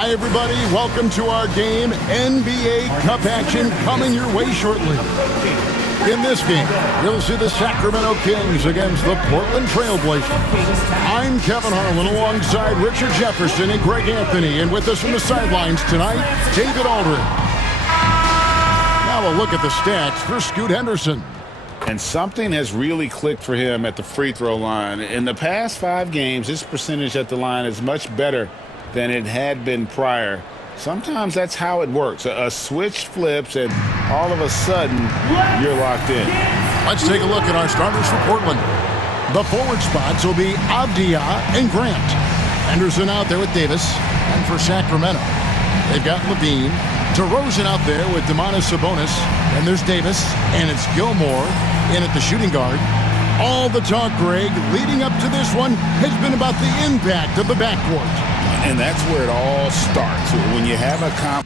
Hi, everybody. Welcome to our game. NBA Cup action coming your way shortly. In this game, you'll see the Sacramento Kings against the Portland TrailBlazers. I'm Kevin Harlan alongside Richard Jefferson and Greg Anthony. And with us from the sidelines tonight, David Aldridge. Now a look at the stats for Scoot Henderson. And something has really clicked for him at the free throw line. In the past 5 games, his percentage at the line is much better than it had been prior. Sometimes that's how it works. A switch flips and all of a sudden you're locked in. Let's take a look at our starters for Portland. The forward spots will be Avdia and Grant. Henderson out there with Davis. And for Sacramento, they've got Levine. DeRozan out there with Domantas Sabonis. And there's Davis. And it's Gilmore in at the shooting guard. All the talk, Greg, leading up to this one has been about the impact of the backcourt. And that's where it all starts. When you have a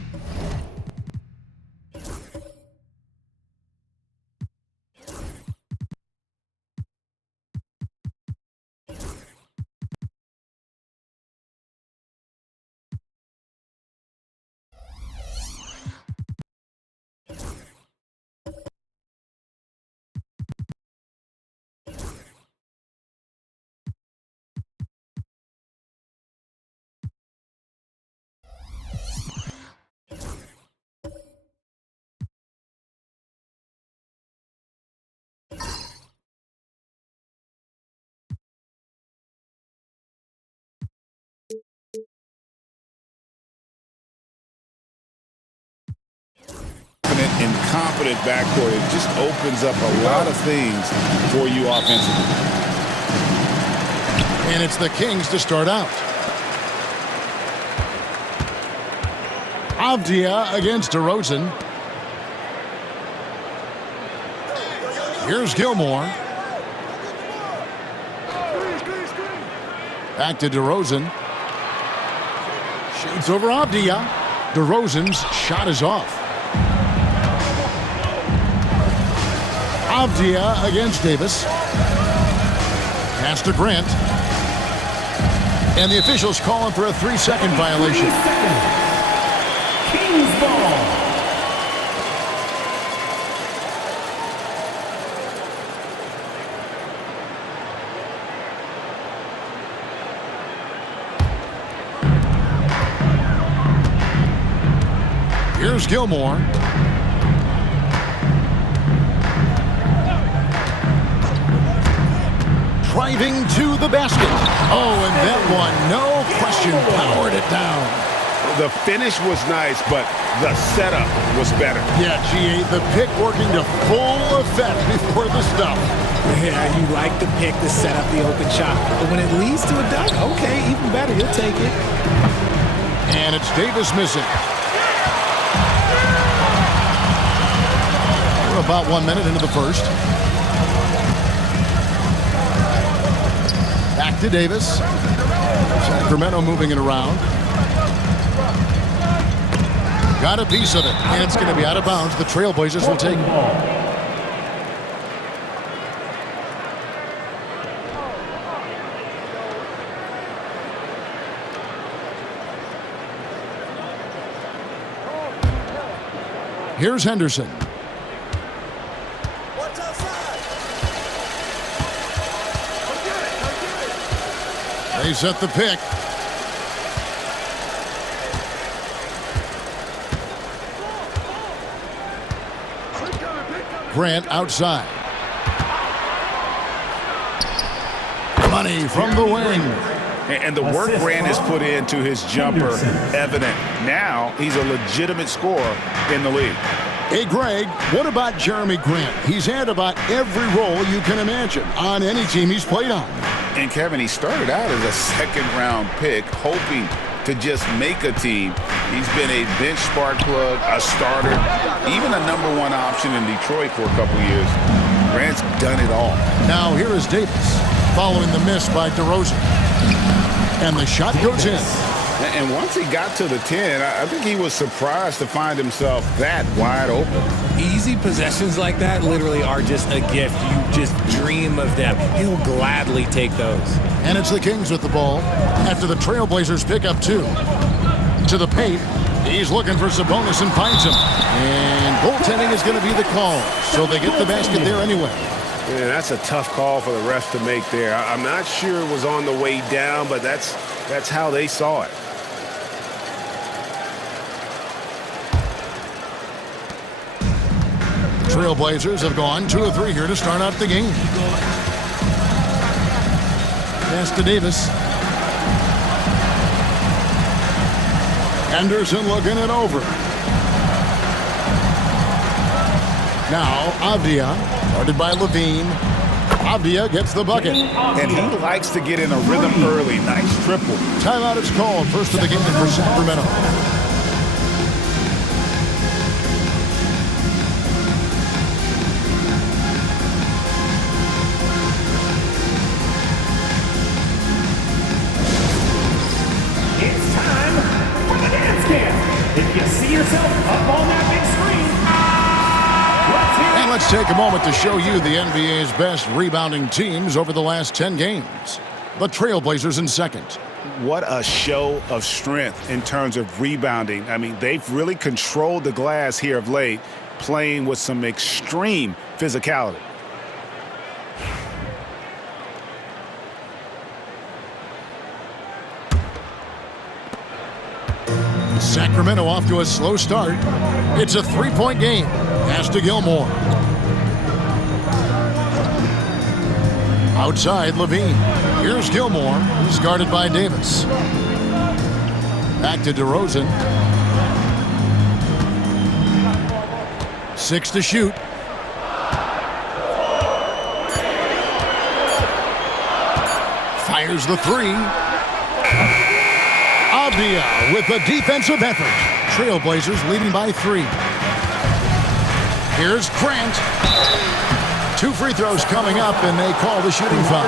and competent backcourt, it just opens up a lot of things for you offensively. And it's the Kings to start out. Avdia against DeRozan. Here's Gilmore. Back to DeRozan. Shoots over Avdia. DeRozan's shot is off. Avdia against Davis. Pass to Grant. And the officials calling for a 3-second violation. 3 seconds. Kings ball. Here's Gilmore. Driving to the basket. Oh, and that one, no question, powered it down. The finish was nice, but the setup was better. Yeah, G.A., the pick working to full effect before the stuff. Yeah, you like the pick to set up the open shot. But when it leads to a dunk, okay, even better, you'll take it. And it's Davis missing. We're about 1 minute into the first. Back to Davis. Sacramento moving it around. Got a piece of it, and it's going to be out of bounds. The TrailBlazers will take it. Here's Henderson. They set the pick. Grant outside. Money from the wing. And the work Grant has put into his jumper evident. Now he's a legitimate scorer in the league. Hey, Greg, what about Jeremy Grant? He's had about every role you can imagine on any team he's played on. And Kevin, he started out as a second-round pick, hoping to just make a team. He's been a bench spark plug, a starter, even a #1 option in Detroit for a couple of years. Grant's done it all. Now here is Davis, following the miss by DeRozan. And the shot goes in. And once he got to the 10, I think he was surprised to find himself that wide open. Easy possessions like that literally are just a gift. You just dream of them. He'll gladly take those. And it's the Kings with the ball after the TrailBlazers pick up 2. into the paint. He's looking for Sabonis and finds him. And goaltending is going to be the call. So they get the basket there anyway. Yeah, that's a tough call for the refs to make there. I'm not sure it was on the way down, but that's how they saw it. TrailBlazers have gone 2 of 3 here to start out the game. Pass to Davis. Henderson looking it over. Now Avdia, guarded by Levine. Avdia gets the bucket. And he likes to get in a rhythm early. Nice triple. Timeout is called. First of the game for Sacramento. It's time for the dance camp. If you see yourself up on that big screen, let's hear it. And let's take a moment to show you the NBA's best rebounding teams over the last 10 games. The TrailBlazers in second. What a show of strength in terms of rebounding. I mean, they've really controlled the glass here of late, playing with some extreme physicality. Sacramento off to a slow start. It's a 3-point game. Pass to Gilmore. Outside, Levine. Here's Gilmore. He's guarded by Davis. Back to DeRozan. 6 to shoot. Fires the 3. Avdia with a defensive effort. TrailBlazers leading by 3. Here's Grant. 2 free throws coming up, and they call the shooting foul.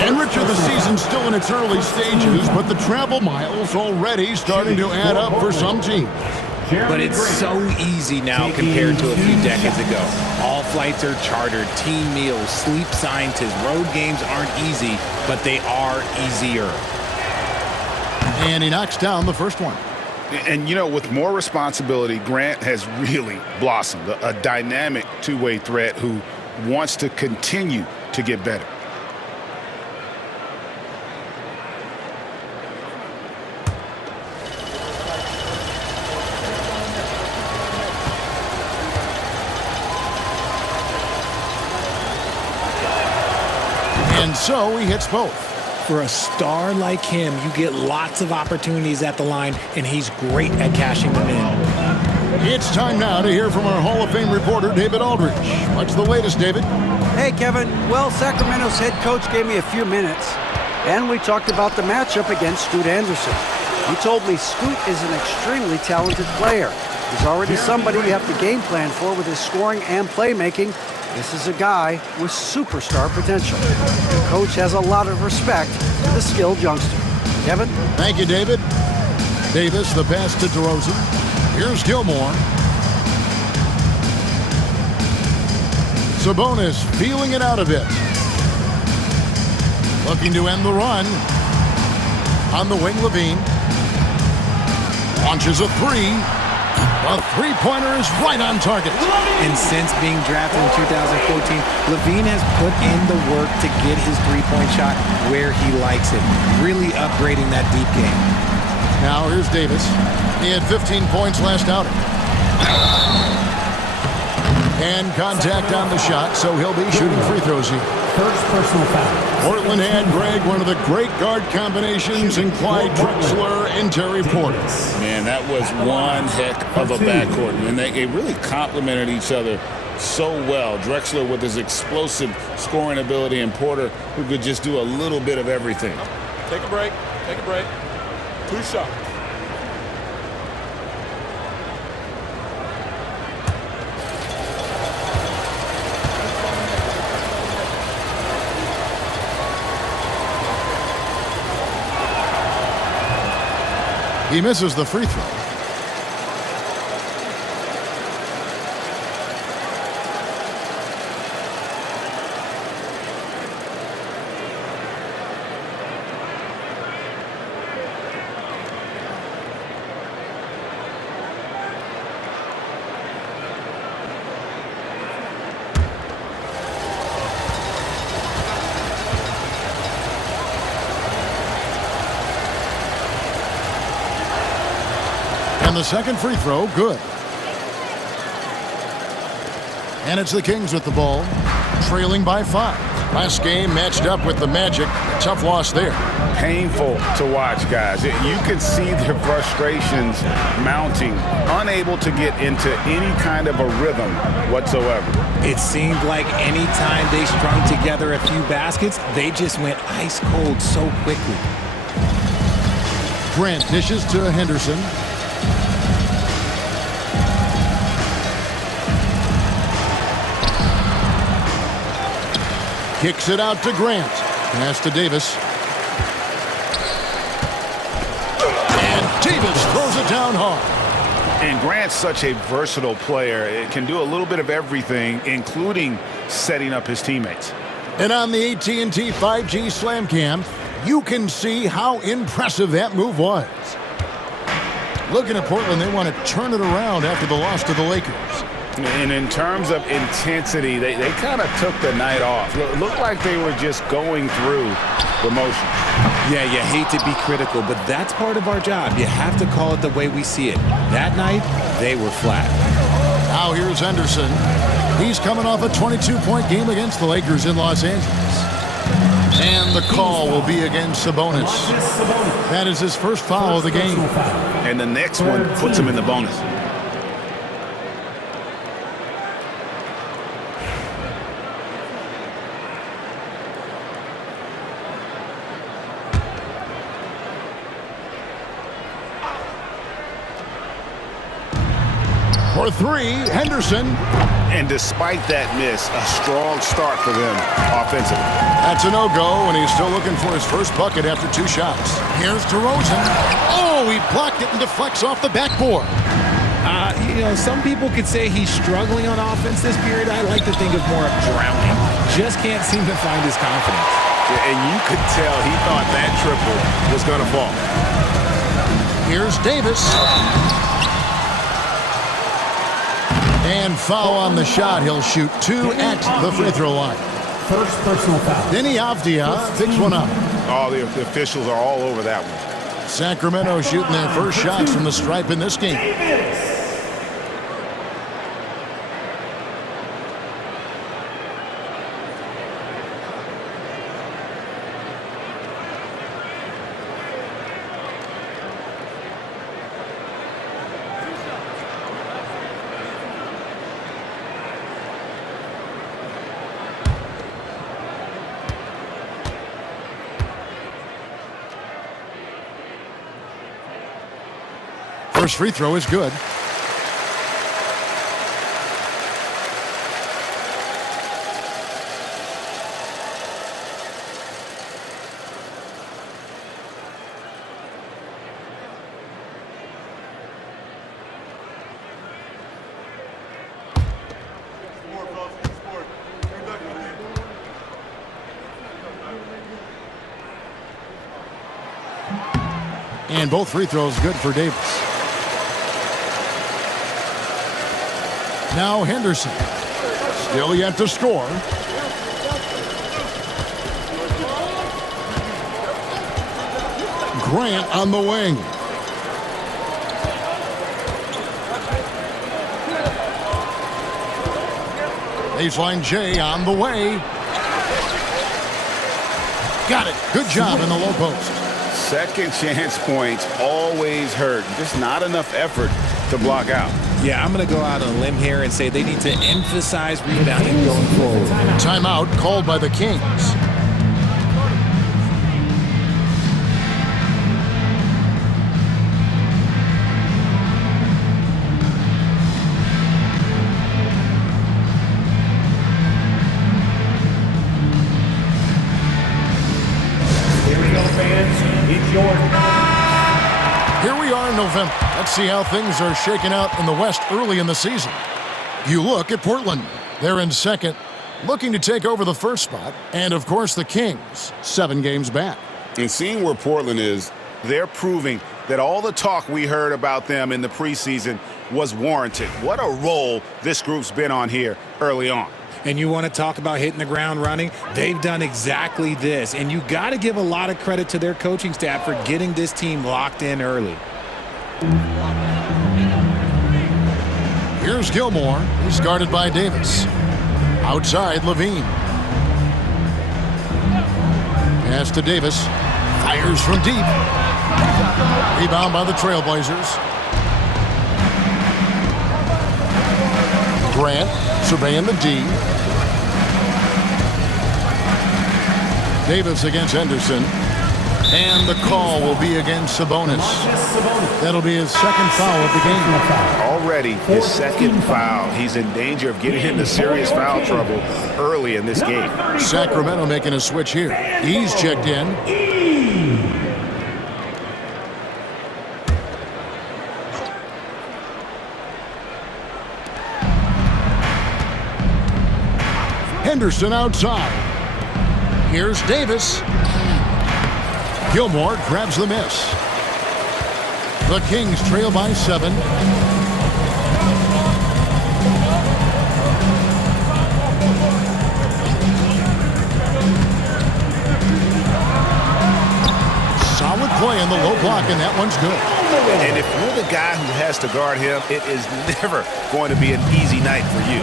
And Richard, the season's still in its early stages, but the travel miles already starting to add up for some teams. But it's so easy now compared to a few decades ago. All flights are chartered, team meals, sleep scientists. Road games aren't easy, but they are easier. And he knocks down the first one. And, you know, with more responsibility, Grant has really blossomed. A dynamic two-way threat who wants to continue to get better. And so he hits both. For a star like him, you get lots of opportunities at the line, and he's great at cashing them in. It's time now to hear from our Hall of Fame reporter, David Aldridge. What's the latest, David? Hey, Kevin. Well, Sacramento's head coach gave me a few minutes, and we talked about the matchup against Scoot Anderson. He told me Scoot is an extremely talented player. He's already somebody you have to game plan for with his scoring and playmaking. This is a guy with superstar potential. The coach has a lot of respect for the skilled youngster. Kevin? Thank you, David. Davis, the pass to DeRozan. Here's Gilmore. Sabonis feeling it out a bit. Looking to end the run. On the wing, Levine. Launches a 3. A three-pointer is right on target. And since being drafted in 2014, Levine has put in the work to get his three-point shot where he likes it, really upgrading that deep game. Now here's Davis. He had 15 points last outing. And contact on the shot, so he'll be shooting free throws here. First personal foul. Portland had, Greg, one of the great guard combinations in Clyde Drexler and Terry Porter. Man, that was one heck of a backcourt. And they really complemented each other so well. Drexler with his explosive scoring ability and Porter who could just do a little bit of everything. Take a break. Take a break. 2 shots. He misses the free throw. And the second free throw, good. And it's the Kings with the ball, trailing by 5. Last game matched up with the Magic. Tough loss there. Painful to watch, guys. You can see their frustrations mounting, unable to get into any kind of a rhythm whatsoever. It seemed like any time they strung together a few baskets, they just went ice cold so quickly. Grant dishes to Henderson. Kicks it out to Grant. Pass to Davis. And Davis throws it down hard. And Grant's such a versatile player. It can do a little bit of everything, including setting up his teammates. And on the AT&T 5G Slam Cam, you can see how impressive that move was. Looking at Portland, they want to turn it around after the loss to the Lakers. And in terms of intensity, they kind of took the night off. Looked like they were just going through the motions. Yeah, you hate to be critical, but that's part of our job. You have to call it the way we see it. That night, they were flat. Now here's Henderson. He's coming off a 22-point game against the Lakers in Los Angeles. And the call will be against Sabonis. That is his first foul of the game. And the next one puts him in the bonus. For 3, Henderson. And despite that miss, a strong start for them offensively. That's a no-go, and he's still looking for his first bucket after 2 shots. Here's DeRozan. Oh, he blocked it and deflects off the backboard. Some people could say he's struggling on offense this period. I like to think of more of drowning. Just can't seem to find his confidence. Yeah, and you could tell he thought that triple was going to fall. Here's Davis. And foul on the shot. He'll shoot 2 at the free throw line. First personal foul. Denny Avdia picks one up. Oh, the officials are all over that one. Sacramento shooting their first shots from the stripe in this game. First free throw is good. And both free throws good for Davis. Now Henderson. Still yet to score. Grant on the wing. Baseline J on the way. Got it. Good job in the low post. Second chance points always hurt. Just not enough effort to block out. Yeah, I'm going to go out on a limb here and say they need to emphasize rebounding going forward. Timeout called by the Kings. Here we go, fans. It's your Here we are in November. Let's see how things are shaking out in the West early in the season. You look at Portland. They're in second, looking to take over the first spot. And, of course, the Kings, 7 games back. And seeing where Portland is, they're proving that all the talk we heard about them in the preseason was warranted. What a role this group's been on here early on. And you want to talk about hitting the ground running? They've done exactly this. And you got to give a lot of credit to their coaching staff for getting this team locked in early. Here's Gilmore. He's guarded by Davis. Outside, Levine. Pass to Davis. Fires from deep. Rebound by the TrailBlazers. Grant surveying the D. Davis against Henderson. And the call will be against Sabonis. That'll be his second foul of the game. Already his second foul. He's in danger of getting into serious foul trouble early in this game. Sacramento making a switch here. He's checked in. Henderson outside. Here's Davis. Gilmore grabs the miss. The Kings trail by 7. Solid play in the low block, and that one's good. And if you're the guy who has to guard him, it is never going to be an easy night for you.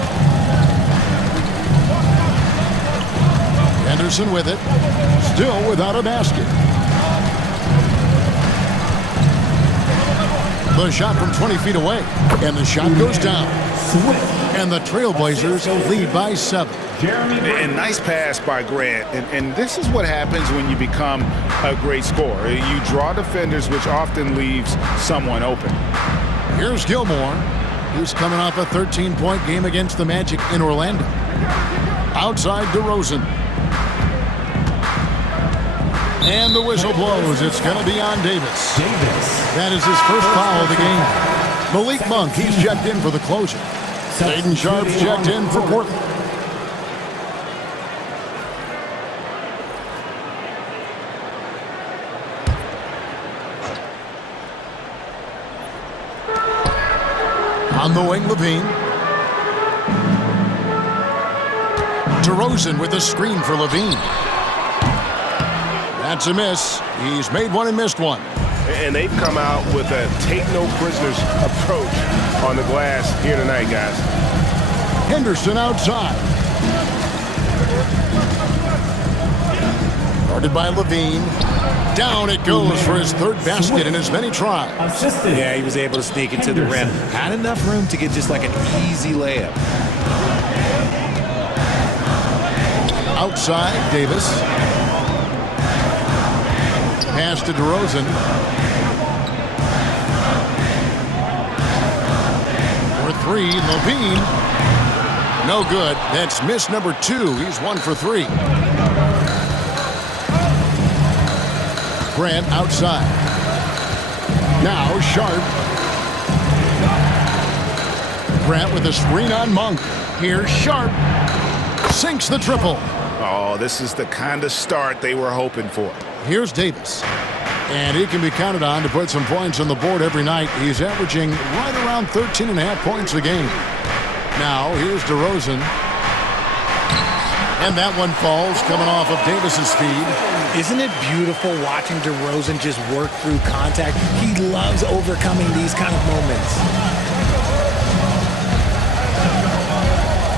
Henderson with it. Still without a basket. The shot from 20 feet away. And the shot goes down. And the TrailBlazers lead by 7. And nice pass by Grant. And this is what happens when you become a great scorer. You draw defenders, which often leaves someone open. Here's Gilmore. He's coming off a 13-point game against the Magic in Orlando. Outside DeRozan. And the whistle blows. It's going to be on Davis. That is his first foul of the game. Malik Monk, he's checked in for the closure. Shaedon Sharpe's checked in for Portland. On the wing, Levine. DeRozan with a screen for Levine. That's a miss. He's made one and missed one. And they've come out with a take-no-prisoners approach on the glass here tonight, guys. Henderson outside. Guarded by Levine. Down it goes for his third basket in as many tries. Yeah, he was able to sneak it to the rim. Had enough room to get just like an easy layup. Outside, Davis. Pass to DeRozan. For 3, Levine. No good. That's miss number 2. He's 1 for 3. Grant outside. Now Sharpe. Grant with a screen on Monk. Here's Sharpe. Sinks the triple. Oh, this is the kind of start they were hoping for. Here's Davis. And he can be counted on to put some points on the board every night. He's averaging right around 13.5 points a game. Now, here's DeRozan. And that one falls coming off of Davis's feed. Isn't it beautiful watching DeRozan just work through contact? He loves overcoming these kind of moments.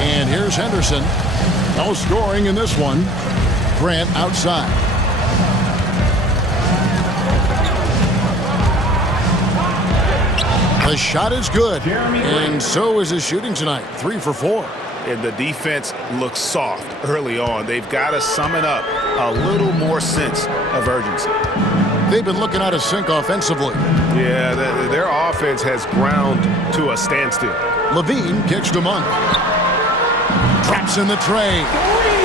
And here's Henderson. No scoring in this one. Grant outside. The shot is good, and so is his shooting tonight. 3 for 4. And the defense looks soft early on. They've got to summon up a little more sense of urgency. They've been looking out of sync offensively. Yeah, their offense has ground to a standstill. Levine kicks to Monk. Traps in the tray.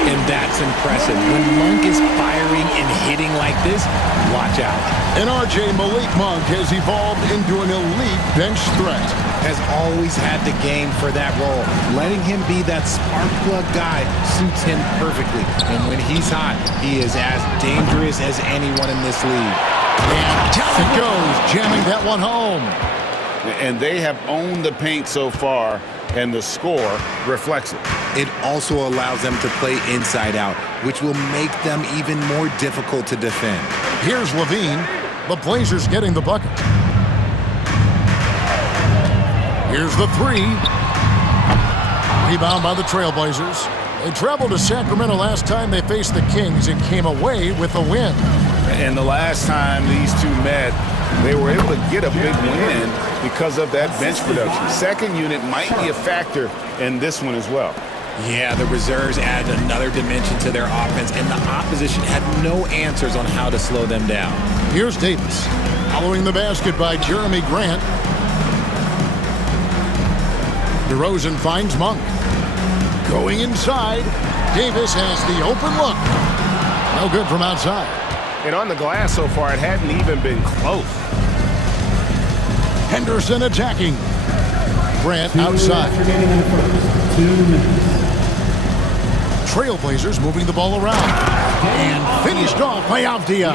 And that's impressive. When Monk is firing and hitting like this, watch out. And Malik Monk has evolved into an elite bench threat. Has always had the game for that role. Letting him be that spark plug guy suits him perfectly. And when he's hot, he is as dangerous as anyone in this league. And down it goes, jamming that one home. And they have owned the paint so far, and the score reflects it. It also allows them to play inside out, which will make them even more difficult to defend. Here's Levine. The Blazers getting the bucket. Here's the 3. Rebound by the TrailBlazers. They traveled to Sacramento last time they faced the Kings and came away with a win. And the last time these two met, they were able to get a big win because of that bench production. Second unit might be a factor in this one as well. Yeah, the reserves added another dimension to their offense, and the opposition had no answers on how to slow them down. Here's Davis. Following the basket by Jeremy Grant. DeRozan finds Monk. Going inside. Davis has the open look. No good from outside. And on the glass so far, it hadn't even been close. Henderson attacking. Grant outside. TrailBlazers moving the ball around. And finished off by Avdia.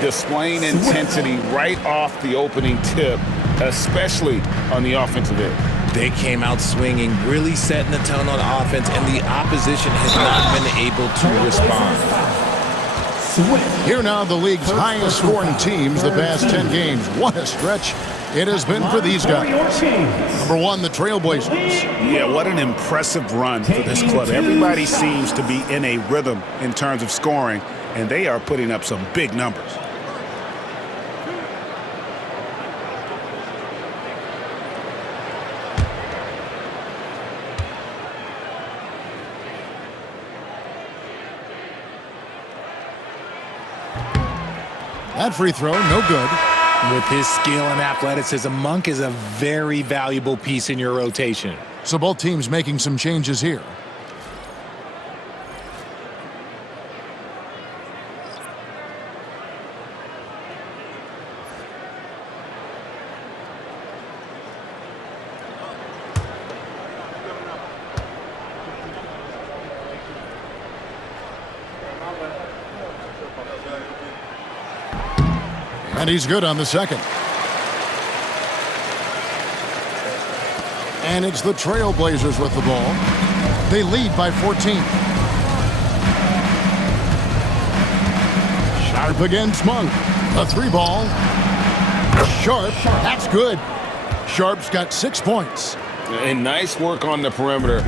Displaying intensity right off the opening tip, especially on the offensive end. They came out swinging, really setting the tone on offense, and the opposition has not been able to respond. Here now, the league's highest scoring teams the past 10 games. What a stretch it has been for these guys. Number one, the TrailBlazers. Yeah, what an impressive run for this club. Everybody seems to be in a rhythm in terms of scoring, and they are putting up some big numbers. That free throw, no good. With his skill and athleticism, Monk is a very valuable piece in your rotation. So both teams making some changes here. And he's good on the second. And it's the TrailBlazers with the ball. They lead by 14. Sharp against Monk. A three ball. Sharp. That's good. Sharp's got 6 points. And nice work on the perimeter.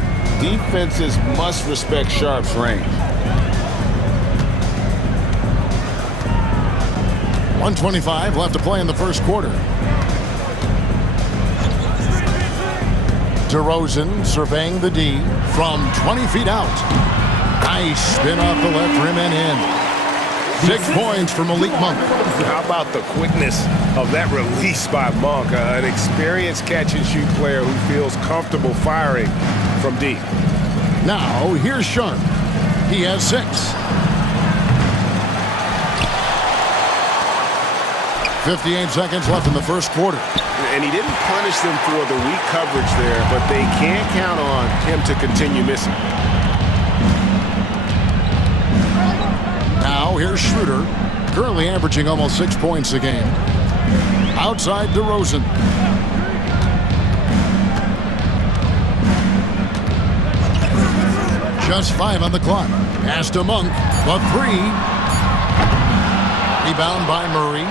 Defenses must respect Sharp's range. 1:25 left to play in the first quarter. DeRozan surveying the D from 20 feet out. Nice spin off the left rim and in. 6 points for Malik Monk. How about the quickness of that release by Monk? An experienced catch-and-shoot player who feels comfortable firing from deep. Now, here's Sharp. He has 6. 58 seconds left in the first quarter. And he didn't punish them for the weak coverage there, but they can't count on him to continue missing. Now, here's Schroeder, currently averaging almost 6 points a game. Outside DeRozan. Just 5 on the clock. Pass to Monk. The 3. Rebound by Murray.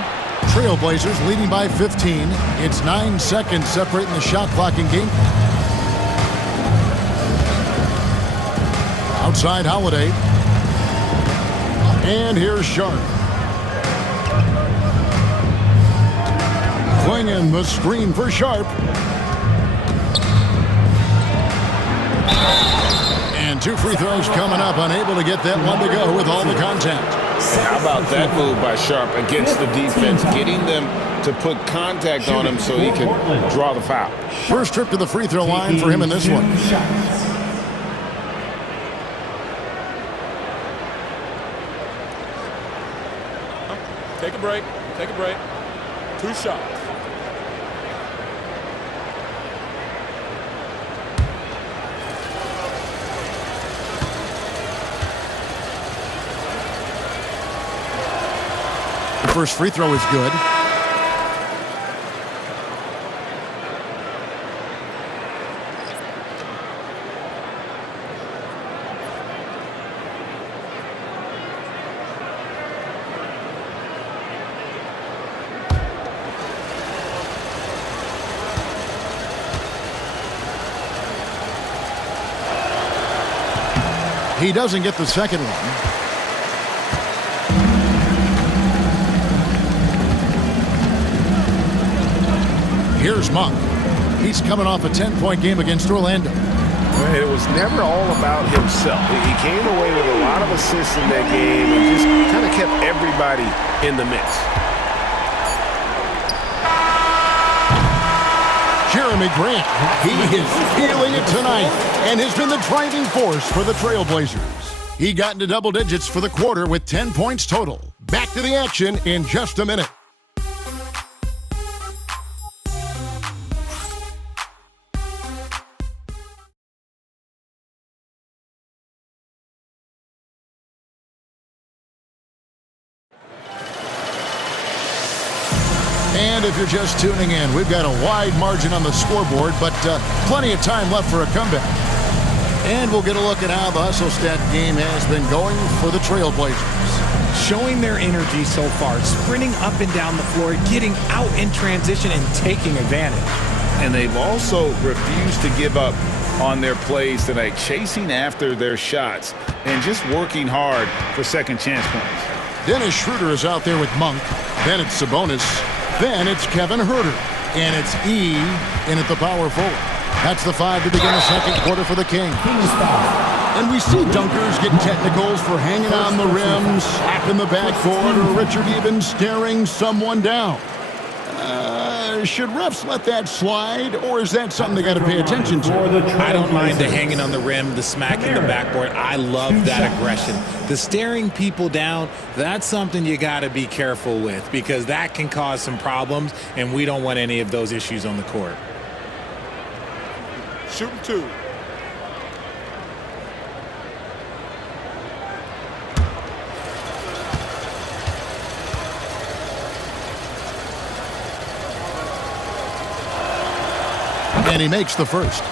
TrailBlazers leading by 15. It's 9 seconds separating the shot clock and game. Outside Holiday. And here's Sharp. Flinging the screen for Sharp. And 2 free throws coming up. Unable to get that one to go with all the contact. How about that move by Sharp against the defense, getting them to put contact on him so he can draw the foul. First trip to the free throw line for him in this one. Take a break. Take a break. 2 shots. First free throw is good. He doesn't get the second one. Here's Monk. He's coming off a 10-point game against Orlando. It was never all about himself. He came away with a lot of assists in that game and just kind of kept everybody in the mix. Jeremy Grant, he is feeling it tonight and has been the driving force for the TrailBlazers. He got into double digits for the quarter with 10 points total. Back to the action in just a minute. And if you're just tuning in, we've got a wide margin on the scoreboard, but plenty of time left for a comeback. And we'll get a look at how the hustle stat game has been going for the TrailBlazers. Showing their energy so far, sprinting up and down the floor, getting out in transition and taking advantage. And they've also refused to give up on their plays tonight, chasing after their shots and just working hard for second chance points. Dennis Schroeder is out there with Monk. Then it's Sabonis. Then it's Kevin Huerter. And it's E in at the power forward. That's the 5 to begin the second quarter for the Kings. And we see dunkers get technicals for hanging on the rim, slapping the backboard, or Richard even staring someone down. Should refs let that slide, or is that something they got to pay attention to? I don't mind the hanging on the rim, the smacking the backboard. I love that aggression. The staring people down, that's something you got to be careful with because that can cause some problems, and we don't want any of those issues on the court. Shooting 2. And he makes the first.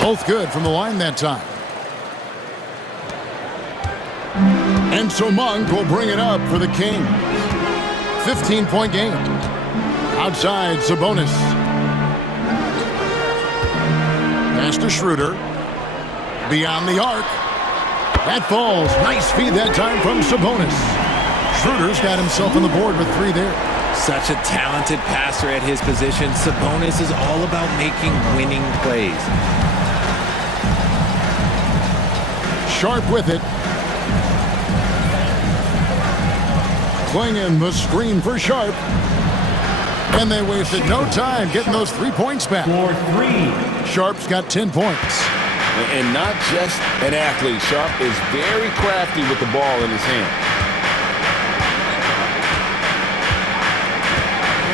Both good from the line that time. And so Monk will bring it up for the Kings. 15-point game. Outside, Sabonis. Pass to Schroeder. Beyond the arc. That falls. Nice feed that time from Sabonis. Schroeder's got himself on the board with 3 there. Such a talented passer at his position. Sabonis is all about making winning plays. Sharp with it. Clinging the screen for Sharp. And they wasted no time getting those 3 points back. Sharp's got 10 points. And not just an athlete. Sharp is very crafty with the ball in his hand.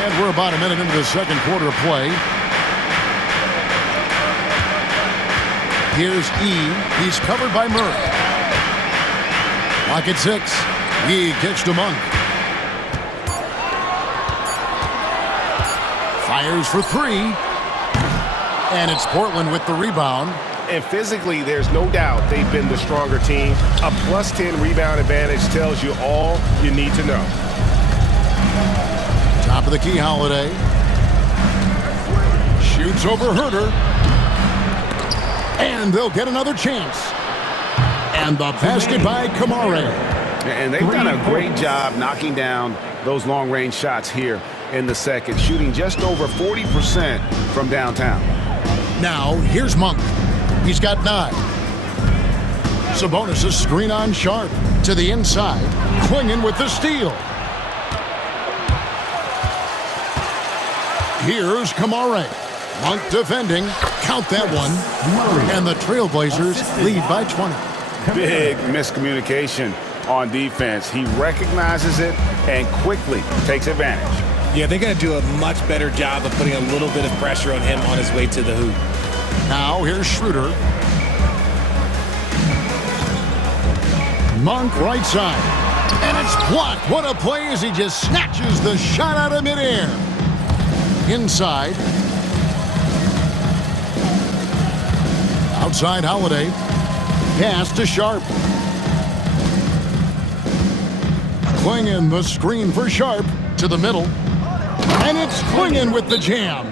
And we're about a minute into the second quarter of play. Here's E. He's covered by Murray. Lock at 6. E kicks to Monk. Fires for 3. And it's Portland with the rebound. And physically, there's no doubt they've been the stronger team. A +10 rebound advantage tells you all you need to know. Top of the key, Holiday. Shoots over Huerter. And they'll get another chance. And the basket by Kamare. And they've done a great job knocking down those long-range shots here in the second, shooting just over 40% from downtown. Now, here's Monk. He's got 9. Sabonis' screen on Sharp. To the inside. Clinging with the steal. Here's Kamare. Monk defending. Count that one. And the TrailBlazers lead by 20. Big miscommunication on defense. He recognizes it and quickly takes advantage. Yeah, they're going to do a much better job of putting a little bit of pressure on him on his way to the hoop. Now here's Schroeder. Monk right side. And it's blocked. What a play as he just snatches the shot out of midair. Inside. Outside Holiday. Pass to Sharp. Klingon, the screen for Sharp. To the middle. And it's Klingon with the jam.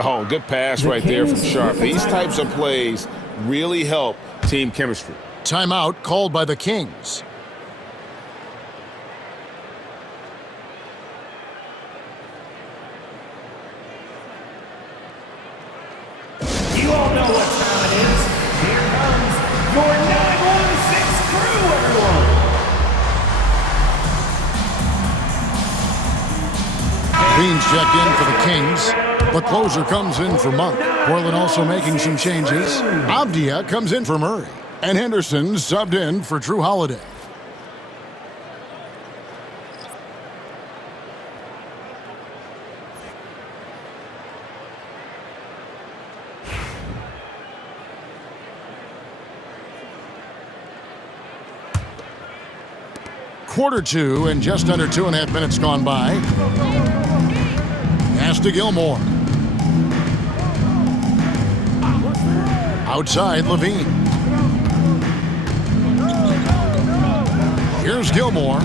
Oh, good pass right there from Sharp. These types of plays really help team chemistry. Timeout called by the Kings. You all know what time it is. Here comes your 916 crew, everyone. Beans checked in for the Kings. The closer comes in for Monk. Portland also making some changes. Avdia comes in for Murray. And Henderson subbed in for Drew Holiday. Quarter two and just under 2.5 minutes gone by. Pass to Gilmore. Outside Levine. Here's Gilmore.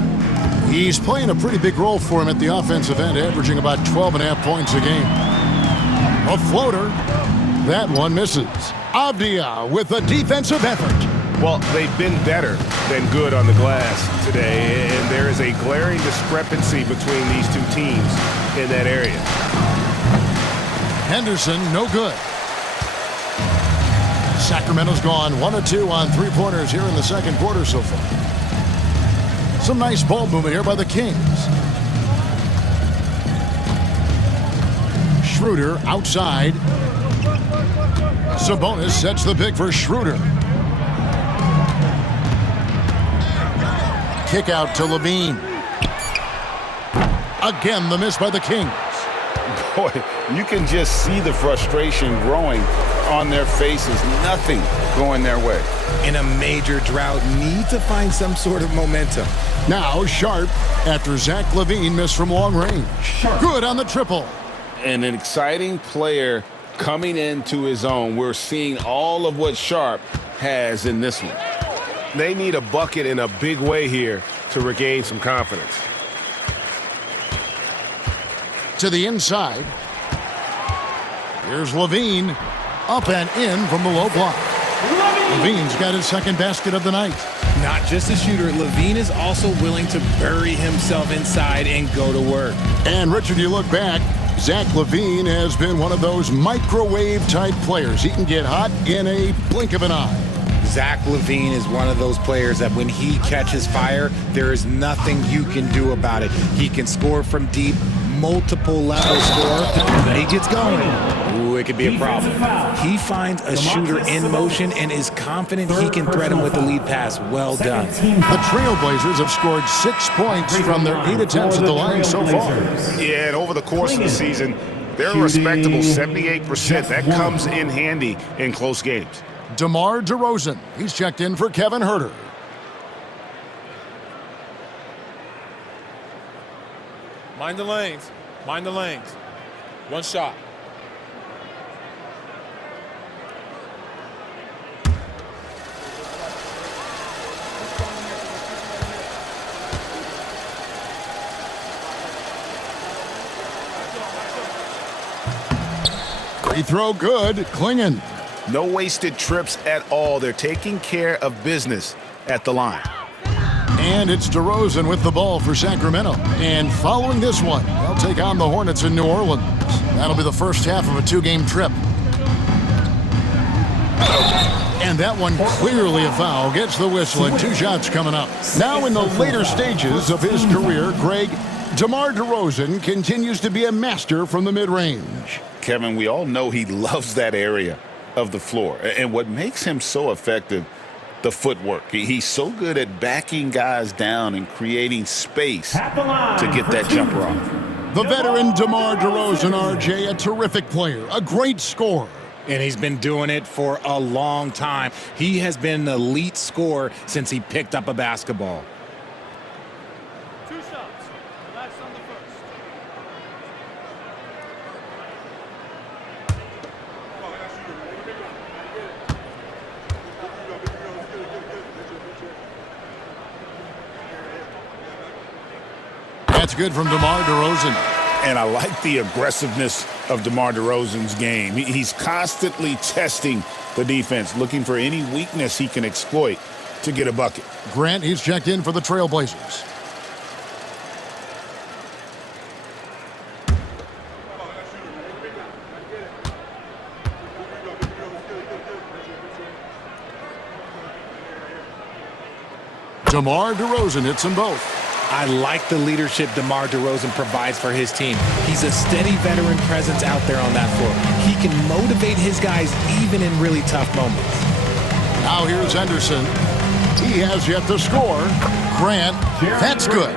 He's playing a pretty big role for him at the offensive end, averaging about 12.5 points a game. A floater. That one misses. Avdia with a defensive effort. Well, they've been better than good on the glass today, and there is a glaring discrepancy between these two teams in that area. Henderson, no good. Sacramento's gone 1 of 2 on three-pointers here in the second quarter so far. Some nice ball movement here by the Kings. Schroeder outside. Sabonis sets the pick for Schroeder. Kick out to Levine. Again, the miss by the Kings. Boy, you can just see the frustration growing on their faces. Nothing going their way. In a major drought, need to find some sort of momentum. Now Sharp after Zach Levine missed from long range. Good on the triple. And an exciting player coming into his own. We're seeing all of what Sharp has in this one. They need a bucket in a big way here to regain some confidence. To the inside. Here's Levine. Up and in from the low block. Levine's got his second basket of the night. Not just a shooter, Levine is also willing to bury himself inside and go to work. And Richard, you look back, Zach Levine has been one of those microwave-type players. He can get hot in a blink of an eye. Zach Levine is one of those players that when he catches fire, there is nothing you can do about it. He can score from deep, multiple level score. He gets going. Ooh, it could be a problem. He finds a shooter in motion and is confident he can thread him with the lead pass. Well done. The TrailBlazers have scored 6 points from their 8 attempts at the line so far. Yeah, and over the course of the season, they're a respectable 78%. That comes in handy in close games. DeMar DeRozan. He's checked in for Kevin Huerter. Mind the lanes. Mind the lanes. One shot. Free throw good. Klingon. No wasted trips at all. They're taking care of business at the line. And it's DeRozan with the ball for Sacramento. And following this one, they'll take on the Hornets in New Orleans. That'll be the first half of a 2-game trip. And that one clearly a foul. Gets the whistle and 2 shots coming up. Now in the later stages of his career, Greg, DeMar DeRozan continues to be a master from the mid-range. Kevin, we all know he loves that area of the floor. And what makes him so effective, the footwork. He's so good at backing guys down and creating space to get that jumper off. The veteran DeMar DeRozan, RJ, a terrific player, a great scorer. And he's been doing it for a long time. He has been an elite scorer since he picked up a basketball. 2 shots. Relax on the first. That's good from DeMar DeRozan. And I like the aggressiveness of DeMar DeRozan's game. He's constantly testing the defense, looking for any weakness he can exploit to get a bucket. Grant, he's checked in for the TrailBlazers. DeMar DeRozan hits them both. I like the leadership DeMar DeRozan provides for his team. He's a steady veteran presence out there on that floor. He can motivate his guys even in really tough moments. Now here's Henderson. He has yet to score. Grant, that's good.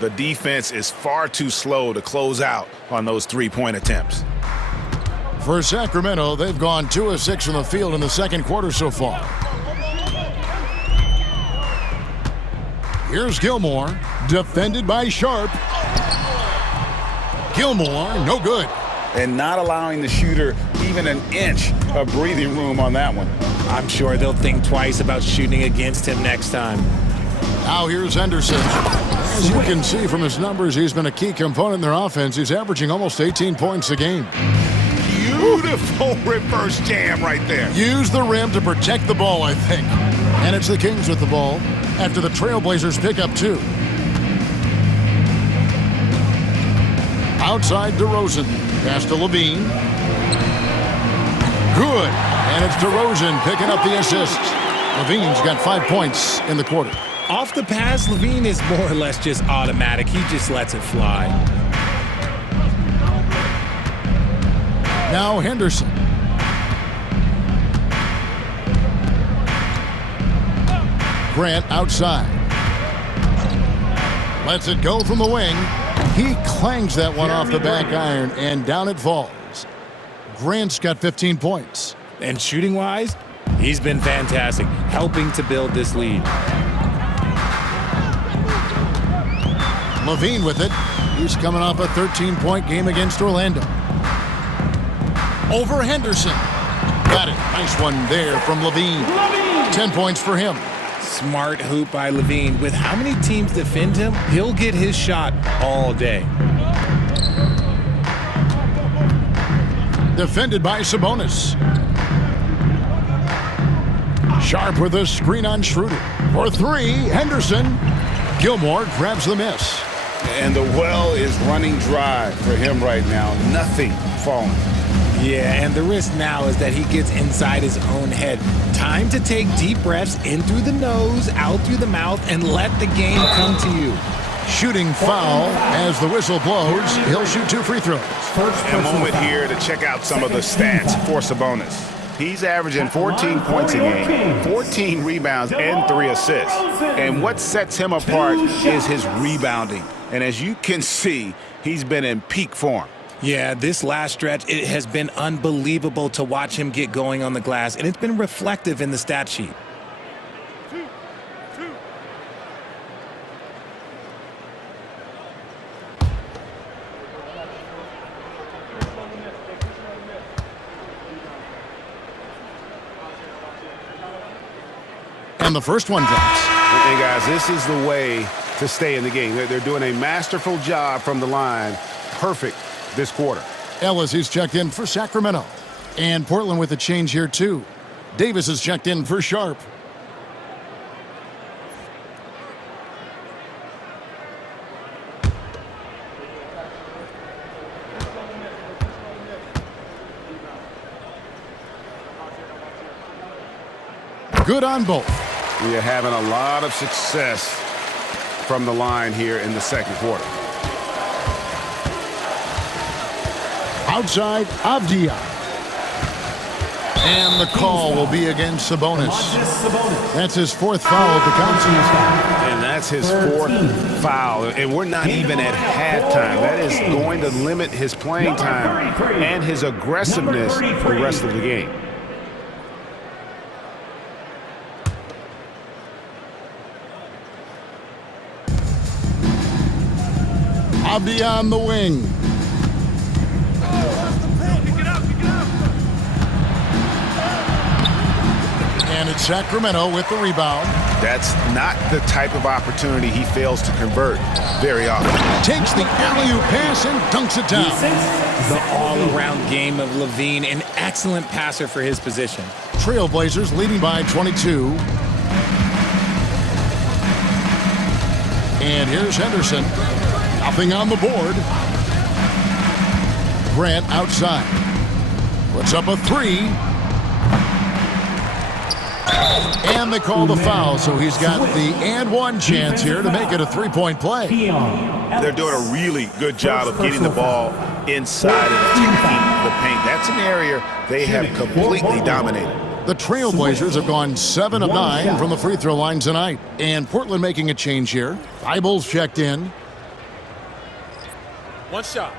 The defense is far too slow to close out on those three-point attempts. For Sacramento, they've gone 2 of 6 from the field in the second quarter so far. Here's Gilmore, defended by Sharp. Gilmore, no good. And not allowing the shooter even an inch of breathing room on that one. I'm sure they'll think twice about shooting against him next time. Now here's Henderson. As you can see from his numbers, he's been a key component in their offense. He's averaging almost 18 points a game. Beautiful reverse jam right there. Use the rim to protect the ball, I think. And it's the Kings with the ball after the TrailBlazers pick up 2. Outside DeRozan. Pass to Levine. Good. And it's DeRozan picking up the assist. Levine's got 5 points in the quarter. Off the pass, Levine is more or less just automatic. He just lets it fly. Now Henderson. Grant outside. Lets it go from the wing. He clangs that one off the back iron, and down it falls. Grant's got 15 points. And shooting-wise, he's been fantastic, helping to build this lead. Levine with it. He's coming off a 13-point game against Orlando. Over Henderson. Got it. Nice one there from Levine. 10 points for him. Smart hoop by Levine. With how many teams defend him, he'll get his shot all day. Defended by Sabonis. Sharp with a screen on Schroeder. For 3, Henderson. Gilmore grabs the miss. And the well is running dry for him right now. Nothing falling. Yeah, and the risk now is that he gets inside his own head. Time to take deep breaths in through the nose, out through the mouth, and let the game come to you. Shooting foul as the whistle blows. He'll shoot 2 free throws. A moment here to check out some of the stats for Sabonis. He's averaging 14 points a game, 14 rebounds, and 3 assists. And what sets him apart is his rebounding. And as you can see, he's been in peak form. Yeah, this last stretch, it has been unbelievable to watch him get going on the glass, and it's been reflective in the stat sheet. And the first one drops. Hey, guys, this is the way to stay in the game. They're doing a masterful job from the line. Perfect this quarter. Ellis, he's checked in for Sacramento. And Portland with a change here, too. Davis is checked in for Sharp. Good on both. We are having a lot of success from the line here in the second quarter. Outside, Avdia. And the call will be against Sabonis. That's his 4th foul of the count. And that's his 4th foul. And we're not even at halftime. That is going to limit his playing time and his aggressiveness the rest of the game. Avdia on the wing. And it's Sacramento with the rebound. That's not the type of opportunity he fails to convert very often. Takes the alley-oop pass and dunks it down. The all-around game of Levine, an excellent passer for his position. TrailBlazers leading by 22. And here's Henderson. Nothing on the board. Grant outside. Puts up a three. And they call the foul, so he's got the and one chance here to make it a three-point play. They're doing a really good job of getting the ball inside and attacking the paint. That's an area they have completely dominated. The TrailBlazers have gone 7 of 9 from the free throw line tonight. And Portland making a change here. Eibel's checked in. One shot.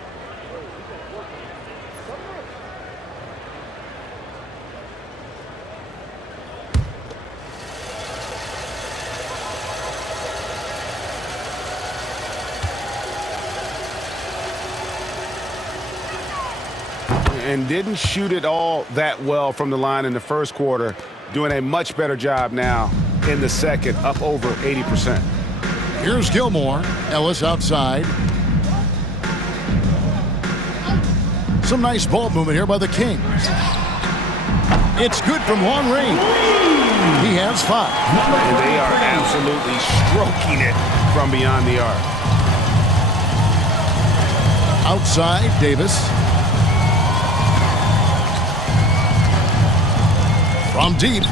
And didn't shoot it all that well from the line in the first quarter. Doing a much better job now in the second, up over 80%. Here's Gilmore. Ellis outside. Some nice ball movement here by the Kings. It's good from long range. He has 5. And they are absolutely stroking it from beyond the arc. Outside, Davis. From deep.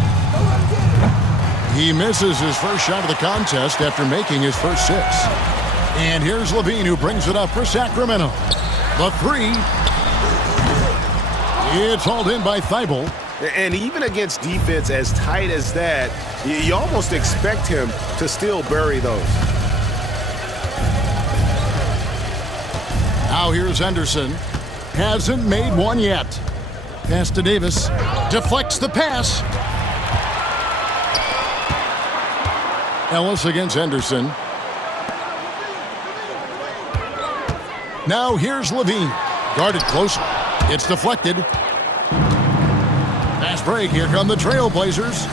He misses his first shot of the contest after making his first 6. And here's Levine, who brings it up for Sacramento. The 3. It's hauled in by Thibault. And even against defense as tight as that, you almost expect him to still bury those. Now here's Henderson. Hasn't made one yet. Pass to Davis. Deflects the pass. Ellis against Henderson. Now here's Levine. Guarded closer. It's deflected. Fast break. Here come the TrailBlazers.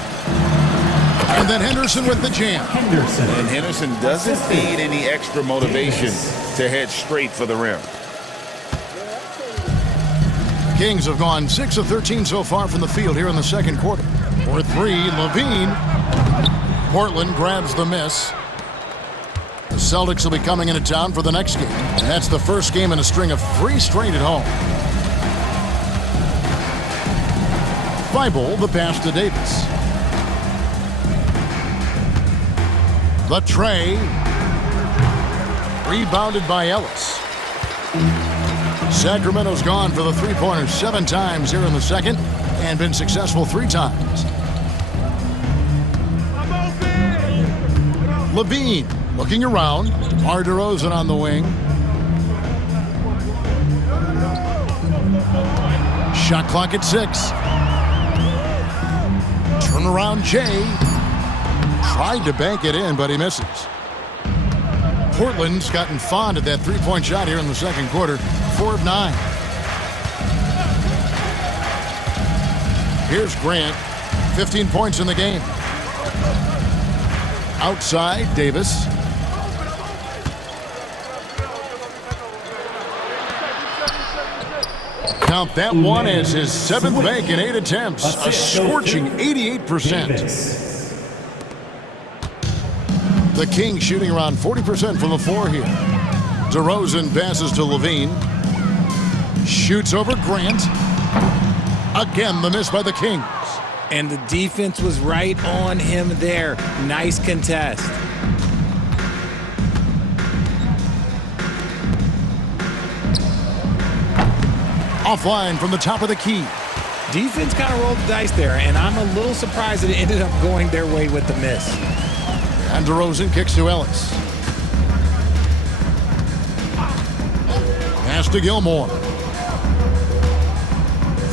And then Henderson with the jam. And Henderson doesn't need any extra motivation to head straight for the rim. Kings have gone 6 of 13 so far from the field here in the second quarter. For 3, Levine. Portland grabs the miss. The Celtics will be coming into town for the next game, and that's the first game in a string of 3 straight at home. Thibault, the pass to Davis. The tray. Rebounded by Ellis. Sacramento's gone for the three-pointers 7 times here in the second and been successful 3 times. Levine looking around. DeMar DeRozan on the wing. Shot clock at 6. Turnaround Jay. Tried to bank it in, but he misses. Portland's gotten fond of that three-point shot here in the second quarter. 4 of 9. Here's Grant. 15 points in the game. Outside, Davis. Count that one as his 7th bank in 8 attempts. A scorching 88%. The Kings shooting around 40% from the floor here. DeRozan passes to Levine. Shoots over Grant. Again, the miss by the Kings. And the defense was right on him there. Nice contest. Offline from the top of the key. Defense kind of rolled the dice there, and I'm a little surprised that it ended up going their way with the miss. And DeRozan kicks to Ellis. Pass to Gilmore.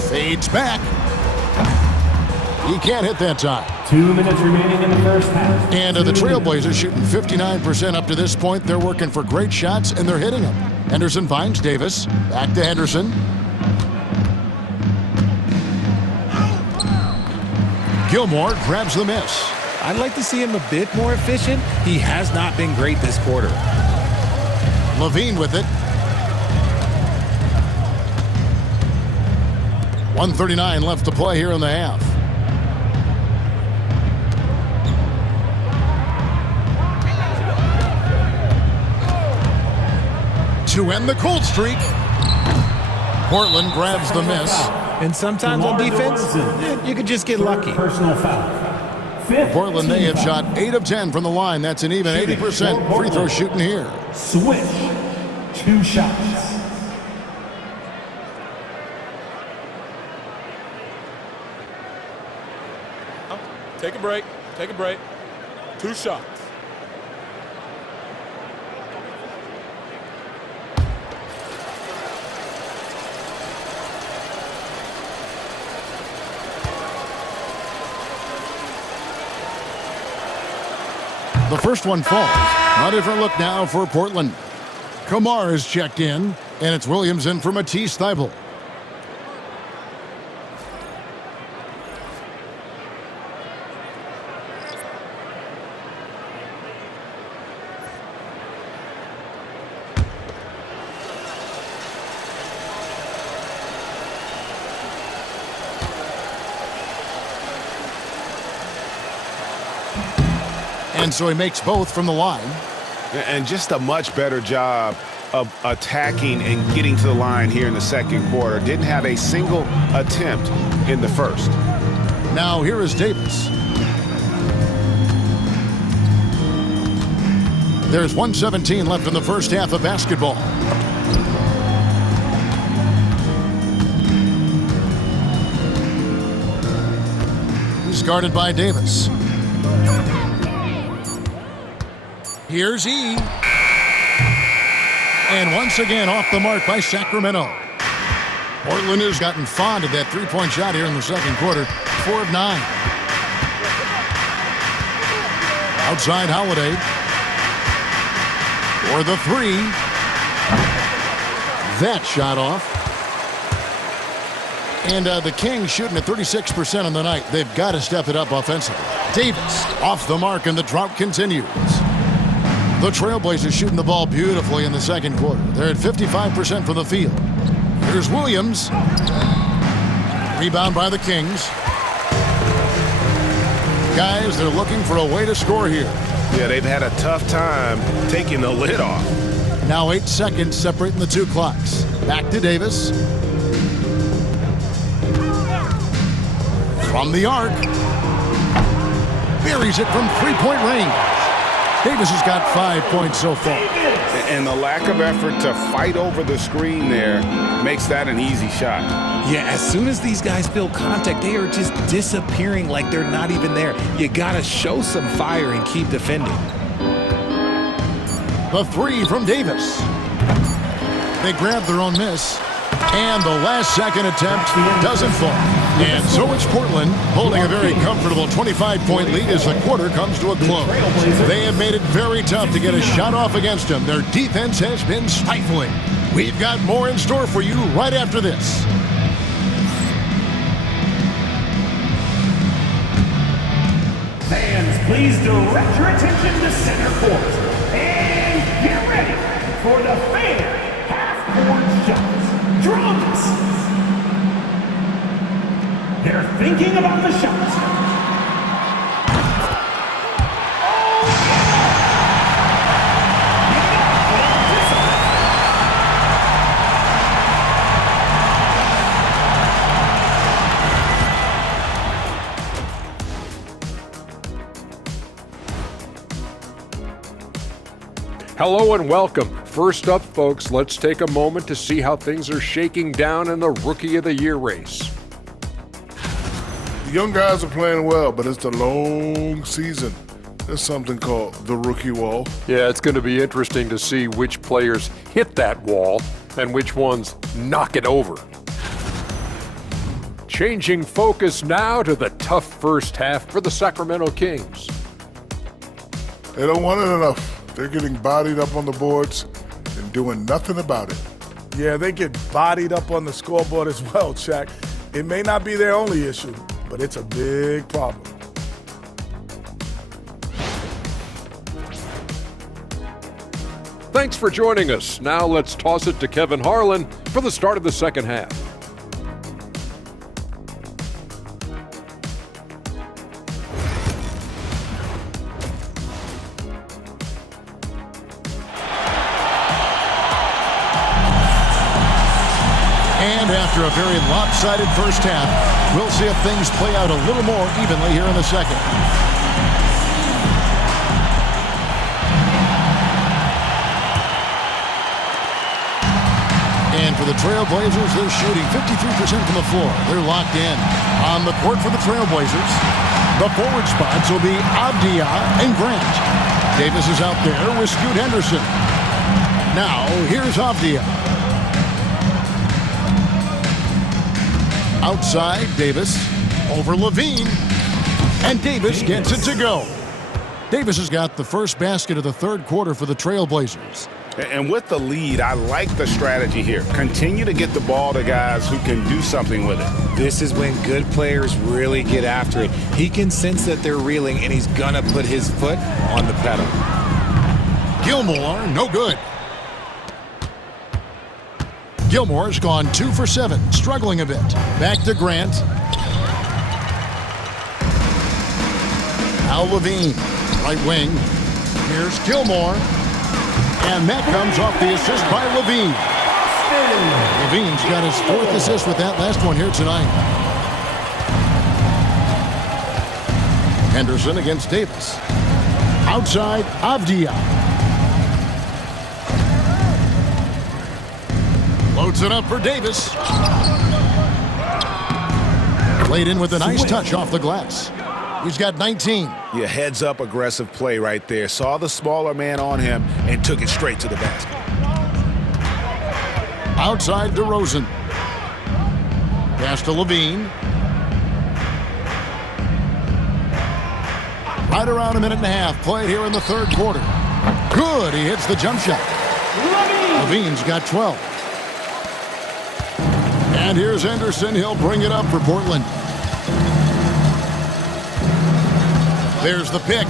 Fades back. He can't hit that time. 2 minutes remaining in the first half. And the TrailBlazers shooting 59% up to this point. They're working for great shots, and they're hitting them. Henderson finds Davis. Back to Henderson. Gilmore grabs the miss. I'd like to see him a bit more efficient. He has not been great this quarter. Levine with it. 1:39 left to play here in the half. To end the cold streak, Portland grabs the miss. And sometimes on defense, you could just get lucky. Personal foul. Portland, they have shot 8 of 10 from the line. That's an even 80% free throw shooting here. Switch. 2 shots. Take a break. Take a break. 2 shots. The first one falls. A different look now for Portland. Kamar is checked in, and it's Williams in for Matisse Thybulle. And so he makes both from the line. And just a much better job of attacking and getting to the line here in the second quarter. Didn't have a single attempt in the first. Now here is Davis. There's 1:17 left in the first half of basketball. He's guarded by Davis. Here's E. And once again off the mark by Sacramento. Portland has gotten fond of that three-point shot here in the second quarter. 4 of 9. Outside Holiday. For the 3. That shot off. And the Kings shooting at 36% on the night. They've got to step it up offensively. Davis off the mark, and the drought continues. The TrailBlazers shooting the ball beautifully in the second quarter. They're at 55% from the field. Here's Williams. Rebound by the Kings. Guys, they're looking for a way to score here. Yeah, they've had a tough time taking the lid off. Now 8 seconds separating the two clocks. Back to Davis. From the arc. Buries it from three-point range. Davis has got 5 points so far. And the lack of effort to fight over the screen there makes that an easy shot. Yeah, as soon as these guys feel contact, they are just disappearing like they're not even there. You got to show some fire and keep defending. The 3 from Davis. They grab their own miss. And the last second attempt doesn't fall. And so it's Portland holding a very comfortable 25-point lead as the quarter comes to a close. They have made it very tough to get a shot off against them. Their defense has been stifling. We've got more in store for you right after this. Fans, please direct your attention to center court. And get ready for the fair half-court shots. Drums! They're thinking about the shots. Hello and welcome. First up, folks, let's take a moment to see how things are shaking down in the Rookie of the Year race. The young guys are playing well, but it's a long season. There's something called the rookie wall. Yeah, it's going to be interesting to see which players hit that wall and which ones knock it over. Changing focus now to the tough first half for the Sacramento Kings. They don't want it enough. They're getting bodied up on the boards and doing nothing about it. Yeah, they get bodied up on the scoreboard as well, Shaq. It may not be their only issue, but it's a big problem. Thanks for joining us. Now let's toss it to Kevin Harlan for the start of the second half. And after a very lopsided first half, we'll see if things play out a little more evenly here in the second. And for the TrailBlazers, they're shooting 53% from the floor. They're locked in. On the court for the TrailBlazers, the forward spots will be Avdia and Grant. Davis is out there with Scoot Henderson. Now, here's Avdia. Outside, Davis over Levine, and Davis gets it to go. Davis has got the first basket of the third quarter for the TrailBlazers. And with the lead, I like the strategy here. Continue to get the ball to guys who can do something with it. This is when good players really get after it. He can sense that they're reeling, and he's going to put his foot on the pedal. Gilmore, no good. Gilmore's gone 2 for 7, struggling a bit. Back to Grant. Al Levine, right wing. Here's Gilmore. And that comes off the assist by Levine. Levine's got his 4th assist with that last one here tonight. Henderson against Davis. Outside, Avdia. Loads it up for Davis. Played in with a nice touch off the glass. He's got 19. Yeah, heads up aggressive play right there. Saw the smaller man on him and took it straight to the basket. Outside DeRozan. Pass to Levine. Right around a minute and a half played here in the third quarter. Good, he hits the jump shot. Levine's got 12. And here's Henderson. He'll bring it up for Portland. There's the pick.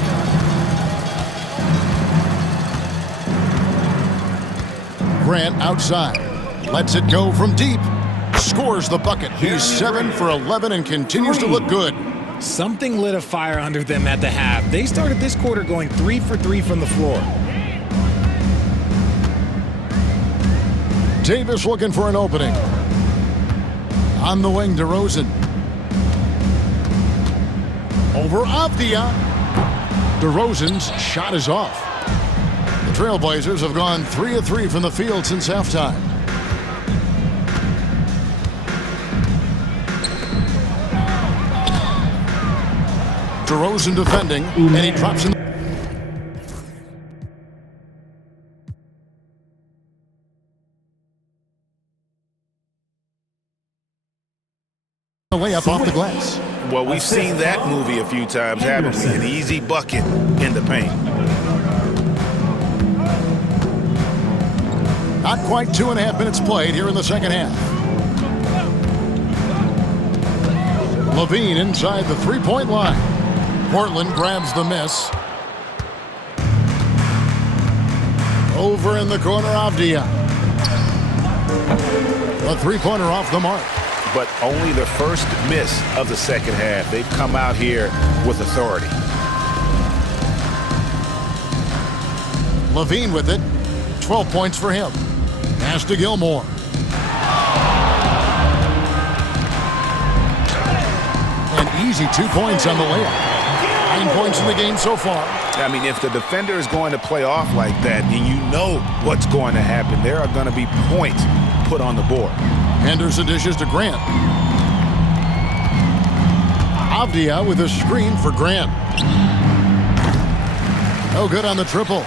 Grant outside. Lets it go from deep. Scores the bucket. He's 7 for 11 and continues to look good. Something lit a fire under them at the half. They started this quarter going 3 for 3 from the floor. Davis looking for an opening. On the wing, DeRozan. Over Avdia. DeRozan's shot is off. The TrailBlazers have gone 3 of 3 from the field since halftime. DeRozan defending, and he drops in. The layup off the glass. Well, we've seen that movie a few times, haven't we? An easy bucket in the paint. Not quite 2.5 minutes played here in the second half. Levine inside the three-point line. Portland grabs the miss. Over in the corner, Avdia. A three-pointer off the mark. But only the first miss of the second half. They've come out here with authority. Levine with it. 12 points for him. Pass to Gilmore. An easy 2 points on the layup. 9 points in the game so far. I mean, if the defender is going to play off like that, and you know what's going to happen, there are going to be points put on the board. Henderson dishes to Grant. Avdia with a screen for Grant. No good on the triple.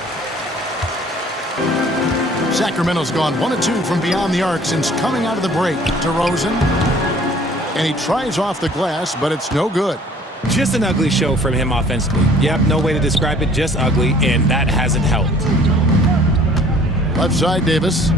Sacramento's gone 1 of 2 from beyond the arc since coming out of the break. DeRozan. And he tries off the glass, but it's no good. Just an ugly show from him offensively. Yep, no way to describe it, just ugly, and that hasn't helped. Left side, Davis.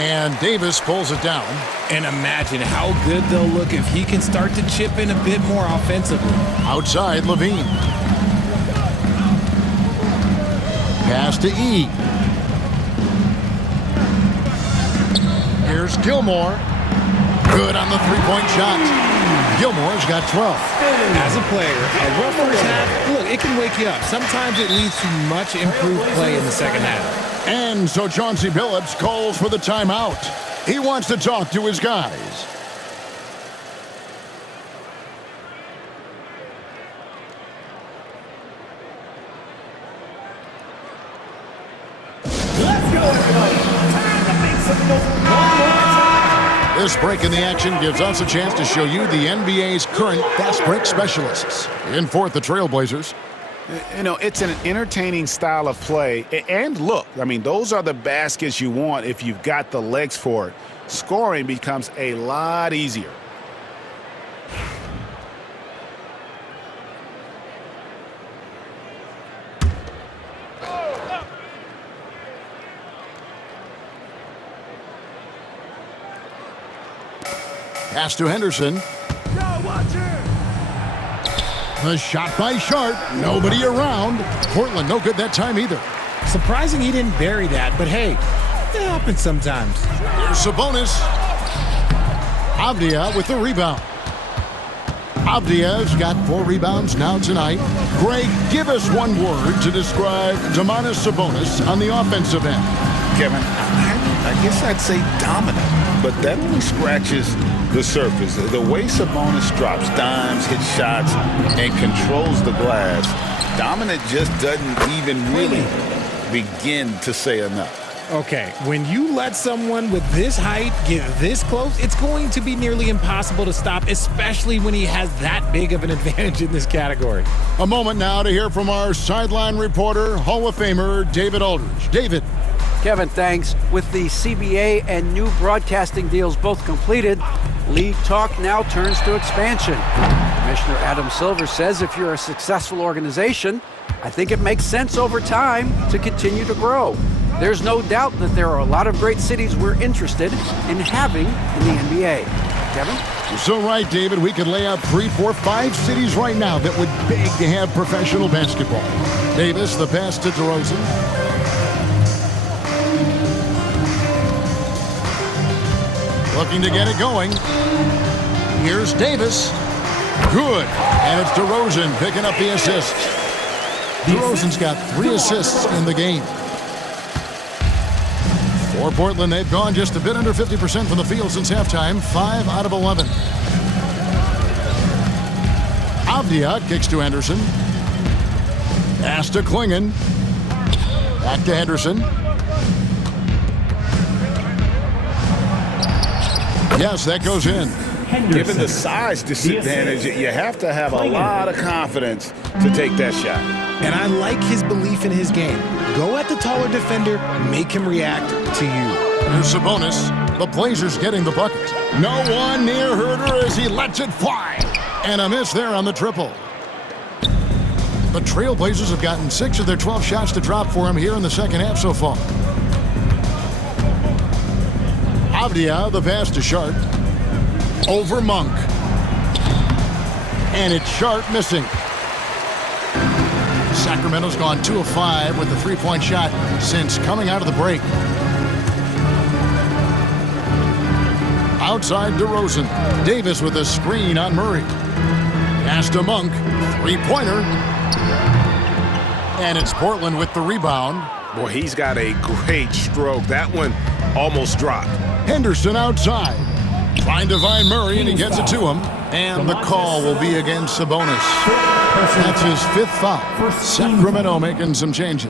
And Davis pulls it down. And imagine how good they'll look if he can start to chip in a bit more offensively. Outside, Levine. Pass to E. Here's Gilmore. Good on the three-point shot. Gilmore's got 12. As a player, a rough first half, look, it can wake you up. Sometimes it leads to much improved play in the second half. And so Chauncey Billups calls for the timeout. He wants to talk to his guys. Let's go, everybody. Time to make some noise one more time. This break in the action gives us a chance to show you the NBA's current fast break specialists. In fourth, the TrailBlazers. You know, it's an entertaining style of play. And look, I mean, those are the baskets you want if you've got the legs for it. Scoring becomes a lot easier. Pass to Henderson. The shot by Sharp. Nobody around. Portland no good that time either. Surprising he didn't bury that, but hey, it happens sometimes. Here's Sabonis. Avdia with the rebound. Avdia's got 4 rebounds now tonight. Greg, give us one word to describe Domantas Sabonis on the offensive end. Kevin, I guess I'd say dominant, but that only scratches the surface. The way Sabonis drops dimes, hits shots, and controls the glass, dominant just doesn't even really begin to say enough. Okay, when you let someone with this height get this close, it's going to be nearly impossible to stop, especially when he has that big of an advantage in this category. A moment now to hear from our sideline reporter, Hall of Famer David Aldridge. David. Kevin, thanks. With the CBA and new broadcasting deals both completed, league talk now turns to expansion. Commissioner Adam Silver says if you're a successful organization, I think it makes sense over time to continue to grow. There's no doubt that there are a lot of great cities we're interested in having in the NBA. Kevin? You're so right, David. We could lay out 3, 4, 5 cities right now that would beg to have professional basketball. Davis, the pass to DeRozan. Looking to get it going. Here's Davis. Good. And it's DeRozan picking up the assist. DeRozan's got 3 assists in the game. For Portland, they've gone just a bit under 50% from the field since halftime. 5 out of 11. Avdia kicks to Henderson. Pass to Klingon. Back to Henderson. Yes, that goes in. Given the size disadvantage, you have to have a lot of confidence to take that shot. And I like his belief in his game. Go at the taller defender, make him react to you. Here's Sabonis. The Blazers getting the bucket. No one near Herder as he lets it fly. And a miss there on the triple. The TrailBlazers have gotten 6 of their 12 shots to drop for him here in the second half so far. Avdia, the pass to Sharp. Over Monk. And it's Sharp missing. Sacramento's gone 2 of 5 with the three-point shot since coming out of the break. Outside DeRozan. Davis with a screen on Murray. Pass to Monk. Three-pointer. And it's Portland with the rebound. Boy, he's got a great stroke. That one almost dropped. Henderson outside. Trying to find Murray, and he gets it to him. And the call will be against Sabonis. That's his 5th foul. Sacramento making some changes.